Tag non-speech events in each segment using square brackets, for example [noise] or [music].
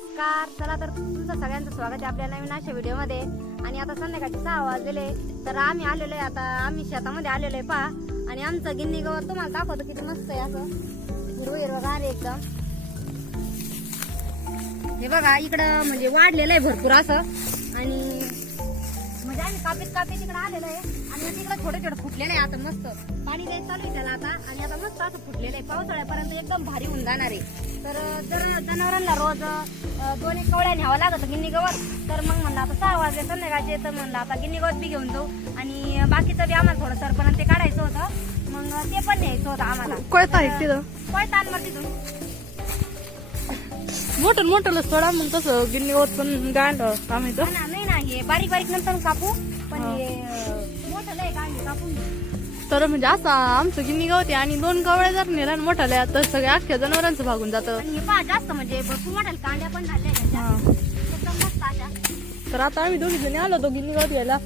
नमस्कार. चला तर तुमचं सगळ्यांचं स्वागत आहे आपल्या नवीन अशा व्हिडिओमध्ये. आणि आता संध्याकाळचे सहा वाजलेले तर आम्ही आलेलो आहे आता. आम्ही शेतामध्ये आलेलो आहे पहा. आणि आमचं गिन्नी गवत तुम्हाला दाखवतो किती मस्त आहे असं. हिरवं हिरवं गार एकदम. हे बघा इकडं म्हणजे वाढलेलं आहे भरपूर असं. आणि म्हणजे आम्ही कापीत कापीत इकडं आलेलो आहे. आणि तिकडे थोडे थोडे फुटलेले आहे आता मस्त. पाणी द्यायचं चालू आहे त्याला आता. आणि आता मस्त असं फुटलेलं आहे. पावसाळ्यापर्यंत एकदम भारी होऊन जाणार आहे. तर जर जनावरांना रोज दोन एक कवड्या न्यावं लागत गिन्नी गवत तर मग म्हणलं आता सहा वाजले संध्याकाळचे तर म्हणलं आता गिन्नी गवत बी घेऊन जाऊ. आणि बाकीचं बी आम्हाला थोडं सरपण ते काढायचं होतं. मग ते पण न्यायचं होतं आम्हाला. कळत आहे तिथं? पळता आण तिथून? मोठं मोठं सोडा मग तसं गिन्नी होत पण गांड हा ना, नाही ना हे बारीक बारीक नंतर कापू. पण तर म्हणजे असं आमचं गिन्नी गवते आणि दोन कवड्या जर नेला आणि मोठा लय तर सगळ्या अख्ख्या जनावरांचं भागून जातं. हे जास्त म्हणजे भरपूर मोठ्या कांड्या पण झाल्या त्याच्या. एकदम मस्त अशा. तर आता आम्ही दोघी जणी आलो होतो गिन्नी गवत घ्यायला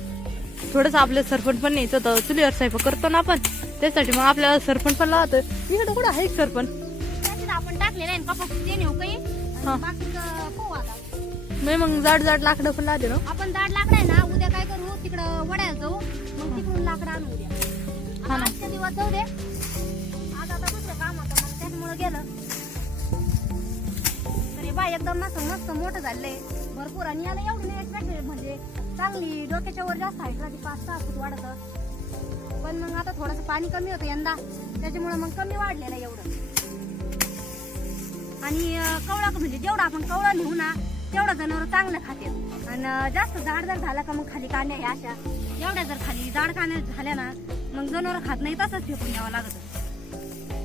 थोडस आपलं सरपण पण न्यायचं होतं चुलीवर स्वयंपाक करतो ना आपण त्यासाठी मग आपल्याला सरपण पण लागतं इकडं कुठं आहे सरपण आपण टाकलेलं आहे नाही मग जाड जाड लाकडं पण लागते ना. आपण दाट लाकडं आहे ना उद्या काय करू? तिकडं वड्याला जाऊ. लाकडं आणू उद्या हा आता ना. आजच्या दिवस जाऊ दे. आज आता दुसरं काम होतं मग त्याच्यामुळे गेलं. तर बाय एकदम मस्त मस्त मोठं झालंय. भरपूर आणि याला एवढी नाही म्हणजे चांगली डोक्याच्या वर जास्त हाईट राहते पाच सहा फूट वाढत. पण मग आता थोडंसं पाणी कमी होतं यंदा. त्याच्यामुळे मग कमी वाढलेलं आहे एवढं. आणि अं, कवळा म्हणजे जेवढा आपण कवळा नेऊ ना तेवढं जनावर चांगलं खाते. आणि जास्त जाड जर झाला का मग खाली कांड्या ह्या अशा. एवढ्या जर खाली जाड कांड्या झाल्या ना मग जनावर खात नाही तसंच फेकून द्यावं लागत.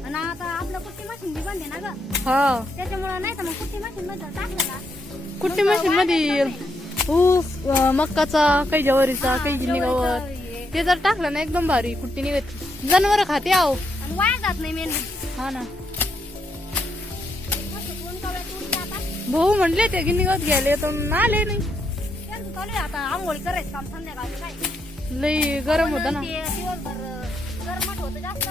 आणि आता आपलं कुट्टी मशीन बी आहे ना ग? हा. त्याच्यामुळं नाही तर मग कुट्टी मशीन मध्ये टाकलं का कुट्टी मग मशीन मध्ये ऊस मक्काचा काही ज्वारीचा ना. काही हा, जवळचं गवत हे. ते जर टाकलं ना एकदम भारी कुट्टी निघत जनावर खाते आहो वाया जात नाही मेन. हा ना. भाऊ म्हणले ते गिन्नी गवत घ्यायला तर आले नाही. त्यांचं चालू आहे आता आंघोळी करायचं काम संध्याकाळी काय? लई गरम होतं ना. ते दिवसभर गरमट होतं जास्त.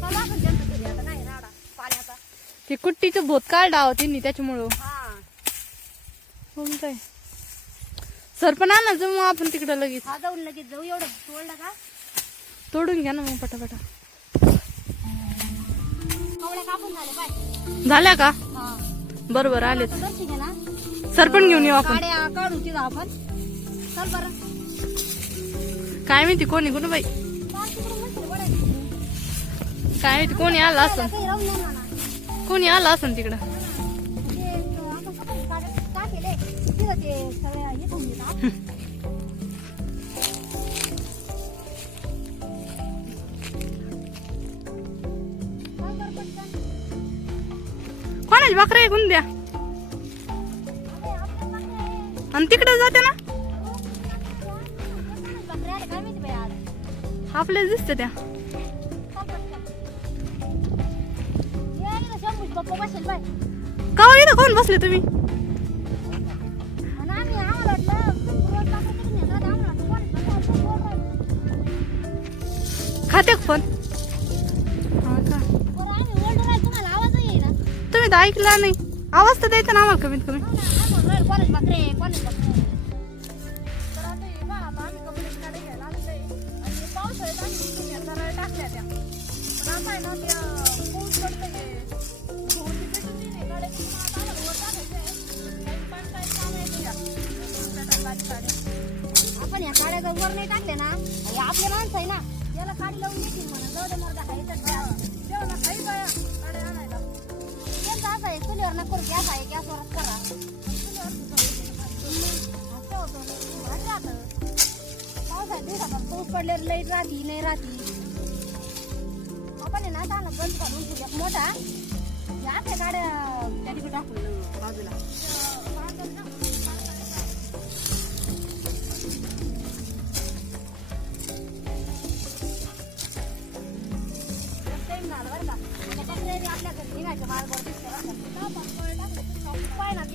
चालू असेल त्यांचं घरी आता काय राडा पाण्याचा. ते कुट्टीचं भोत काढला आहो त्यांनी त्याच्यामुळं. हा. मग काय सरपण आणा जाऊ मग आपण तिकडं लगेच. हा जाऊन लगेच जाऊ एवढं तोडलं का? तोडून घ्या ना मग पटापटा. कवड्या कापून झाले पाय झाल्या का? हा. बरोबर आले आता दर्शी घे ना सरपण घेऊन येऊ आपण काड्या काढू तिथं आपण चल बरं काय माहिती कोणी कोण बाई. काय माहिती कोणी आलं असं काही राहून नाही म्हणा. कोणी आलं असं तिकडं ते आपण सकाळी काढे- टाकेले. तिथं ते सगळ्या हे होऊन देतात. [laughs] कोणाची बकरा ऐकून द्या आणि तिकडे जाते ना? बकऱ्या आपल्याला दिसते त्या. चल ये हो इथं कोण बसले तुम्ही? खाते फोन तर ऐकला नाही. आवाज तर द्यायचा ना आम्हाला कमीत कमी. हो ना, आपण या काड्या वर नाही टाकल्या ना? हे आपले माणसं आहे ना याला काडी लावून देतील म्हणा जाऊ दे मर्दा जेवणा खाई बाया. त्यांचं आहे चुलीवर न करू गॅस आहे गॅसवरच करा. असं होतं दिवसात पाऊस पडल्यावर लाइट राहती नाही राहती आपण आहे ना त्याला गंज घालून मोठा या आपल्या गाड्या त्या तिकडे टाकून बाजूला बरं का.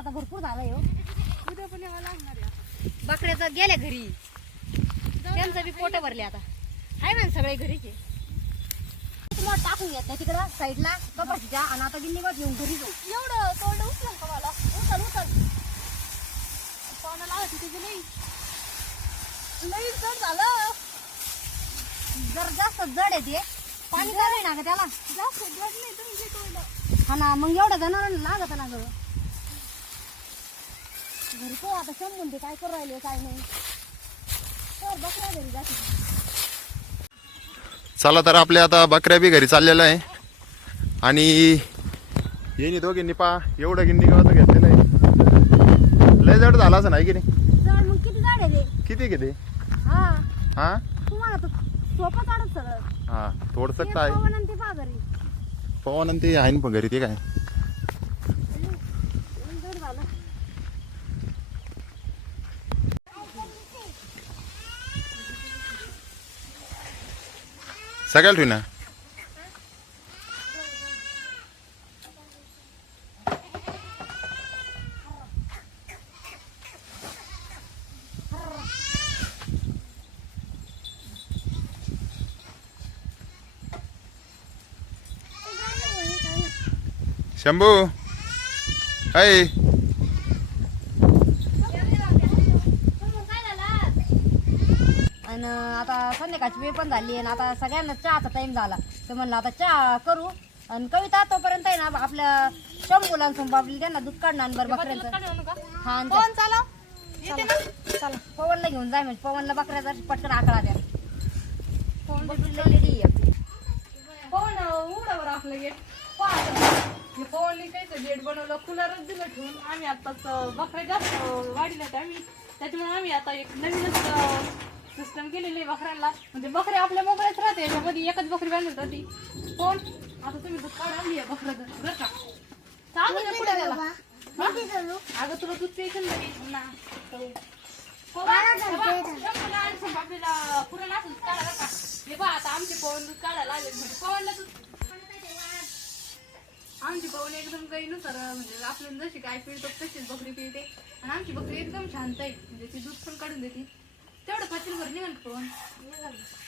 आता भरपूर झालं हो. उद्या पण यावं लागणार आहे आता. बकऱ्याचं गेल्या घरी. त्यांचं बी पोट भरले आता. आहे ना सगळे घरीच तुम्हाला टाकून घेत तिकडं साईडला कपाशीच्या आणि आता गिन्नी बस येऊन घरी जाऊ. एवढं तोंड उचलं का मला? उचल उचल. लावायची तिथे नाही. लई जड झालं. जर जास्त जड आहे ते पाणी काय ना ग त्याला? जास्त जड नाही तुम्ही जे हा ना मग एवढं जनावरांना लागत ना ग. घरी तो आता ते काय करू राहिले काय नाही. तर बकऱ्या घरी जाते चला तर आपल्या आता बकऱ्या बी घरी चाललेल्या आहे. आणि येणी दोघींनी पा एवढं गिन्नी गावाचं घेतलेलं आहे. लय जड झाला असं नाही की नाही? जड मग किती आहे किती किती हा. हा? तुम्हाला तर सोपं काढत सगळं. हा थोडस ते काय? पवन आणि ते पहा घरी पवन आणि ते आहे ना पण घरी ते काय जड झालं सगळ्याला ठेवी ना शंभू हाय आणि आता संध्याकाळची वेळ पण झाली आणि आता सगळ्यांना चहाचा टाइम झाला. तर म्हणलं आता चहा करू. आणि कविता तोपर्यंत आहे ना आपल्या शंभूला आणि संपापली त्यांना दूध काढणार आणि बरं बकऱ्यांचं. हा आणि कोण चालव. चला. चला. पवनला घेऊन जाय म्हणजे पवनला बकऱ्याचा पटकन आकडा द्या. आहे. आपली. पवन उघडावर आपलं गेट. हे पवनने काहीच गेट बनवलं? कुलरच दिलं ठेवून. आम्ही आताच बकऱ्या जास्त वाढल्या त्या आम्ही त्याच्यामुळे आम्ही आता एक नवीनच सिस्टम केलेली आहे बकऱ्यांना म्हणजे बकरी आपल्या मोकळ्याच राहते याच्यामध्ये एकच बकरी बांधत होती कोण? आता तुम्ही दूध काढ आणली आहे बकरं बरं का? चालू ना पुढे त्याला. हा? अगं तुला दूध प्यायचं ना. घरी? पुरण का? हे बघ आता आमचे पवन दूध काढायला आले म्हणजे पवनला दूध. आमची पवन एकदम गाईनुसार म्हणजे आपल्याला जशी गाय पिळतो तशीच बकरी पिळते. आणि आमची बकरी एकदम शांत आहे. म्हणजे ती दूध पण काढून देते. तेवढं पातील भर निघाल पवन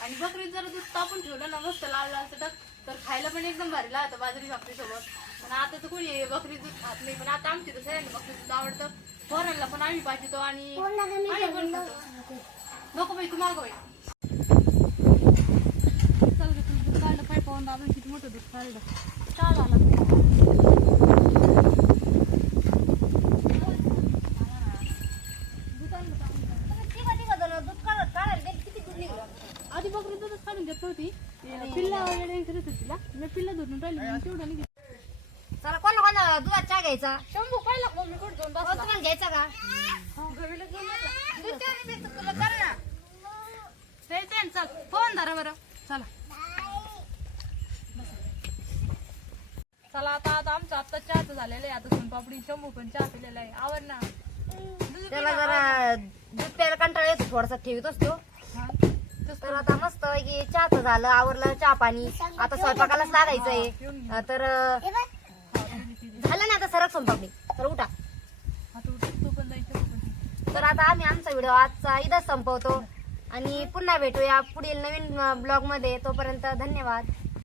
आणि बकरीत जर दूध तापून ठेवलं ना मस्त लाल लाल चटक तर खायला पण एकदम भारी लागतं बाजरी भाकरी सोबत पण आता तर कोणी बकरी दूध खात नाही पण आता आमची तर सगळ्यांना बकरी दूध आवडतं. पोरांना पण आम्ही पाहिजे आणि पण. नको बाई तू मागं बाई. चल दूध काढलं पाय पवन दाबून किती मोठं दूध काढलं. चहा झाला तिघं- तिघं जण दूध काढ- काढायला गेले, किती दूध निघलं? आधी बकरी दूधच काढून देत नव्हती पिल्ला वगैरे करत होती तिला मी पिल्ला धरून राहिली म्हणून तेवढं नाही घेतलं. चला कोणा कोणा दुधात चहा घ्यायचा. शंभू पाहिला का कुठं तुम्हाला घ्यायचा का? गवीला घेऊन. दूध तुला ना. चल फोन धरा बरं. चला. चला आता आता आमचं आता चहाचं झालेलं आहे. आता सोनपापडी शंभू पण चहा पिलेला आहे. आवर ना. त्याला जरा दूध प्यायला कंटाळा येतो थोडासा ठेवीत असतो. हा. तर आता मस्त की चहाचं झालं आवरलं चहा पाणी. आता स्वयंपाकालाच लागायचंय. तर झालं ना आता सरक स्वयंपाकडी तर उठा. तर आता आम्ही आमचा व्हिडिओ आजचा इथंच संपवतो. आणि पुन्हा भेटूया पुढील नवीन ब्लॉगमध्ये तोपर्यंत धन्यवाद.